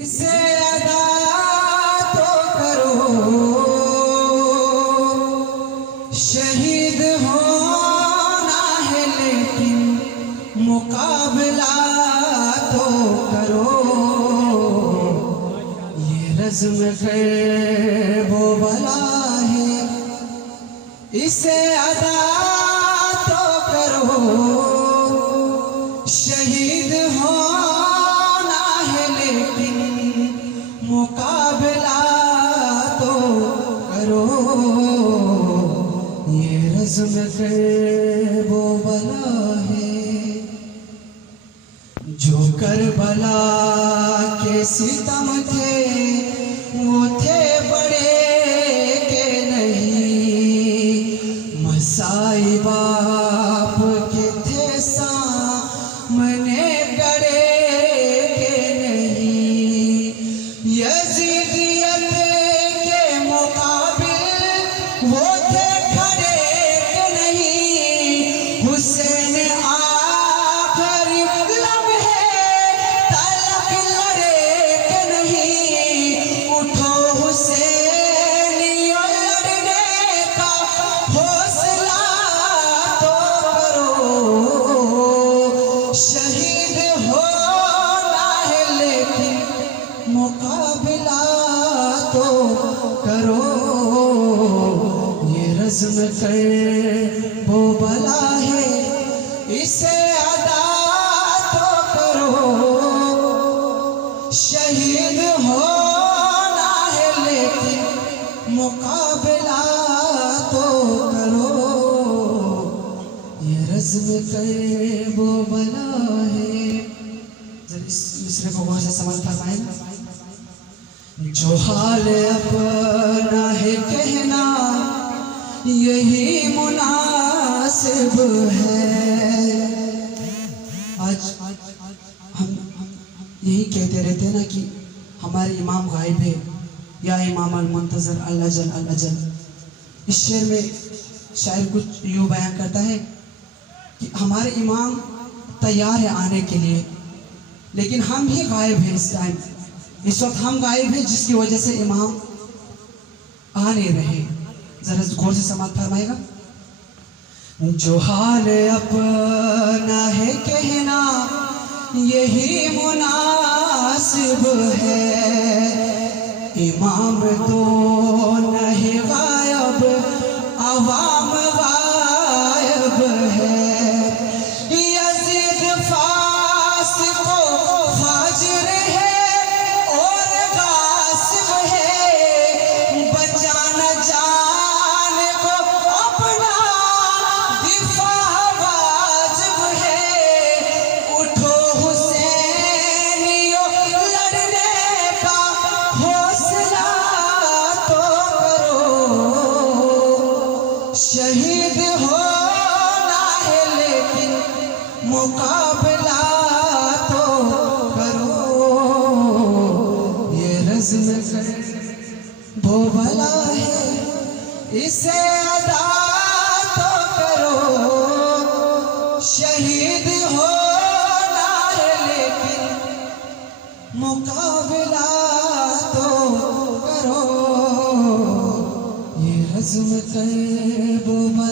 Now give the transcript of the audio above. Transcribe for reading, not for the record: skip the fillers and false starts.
इसे अदा तो करो, शहीद होना है लेकिन मुकाबला तो करो। ये रज़्म कर वो भला है, इसे अदा तो करो, शहीद होना है लेकिन मुकाबला तो करो। ये रज़्म कर वो भला है, जो करबला के सितम थे वो थे बड़े के नहीं, मसाई बाप के थे सामने गड़े के नहीं। यजीदियत के मुकाबिल वो थे खड़े के नहीं। हुसैन आखिरी लम्हे तलक लड़े के नहीं। उठो हुसैनियों लड़ने का हौसला तो करो। शहीद होना है लेकिन मुकाबला तो करो। ये रज़्म कर वो भला है, इसे अदा तो करो। शहीद होना है लेकिन मुकाबला तो करो। ये रज़्म कर वो भला है। जब इस मिसरे को गौर से समझ फरमाएं। जो हाल अपना है कहना यही मुनासिब है। आज हम यही कहते रहते हैं ना कि हमारे इमाम गायब है, या इमाम अल मुंतज़र अल अजल अल अजल। इस शेर में शायर कुछ यूँ बयान करता है कि हमारे इमाम तैयार है आने के लिए, लेकिन हम ही गायब हैं। इस टाइम इस वक्त हम गायब हैं, जिसकी वजह से इमाम आ नहीं रहे। जरा गौर से समाप्त फरमाएगा। जो हाल अपना है कहना यही मुनासिब है। इमाम तो नहीं गायब, अवाम गायब है। यज़ीद फासिक को फाजिर है और गासिब है। बचाना जान को अपना दिफा वाजिब है। उठो हुसैनियों लड़ने का हौसला तो करो। शहीद होना है लेकिन मुकाबला तो करो। ये रज़्म कर वो भला है, इसे अदा तो करो। शहीद होना है लेकिन मुकाबला तो करो। ये रज़्म कर वो भला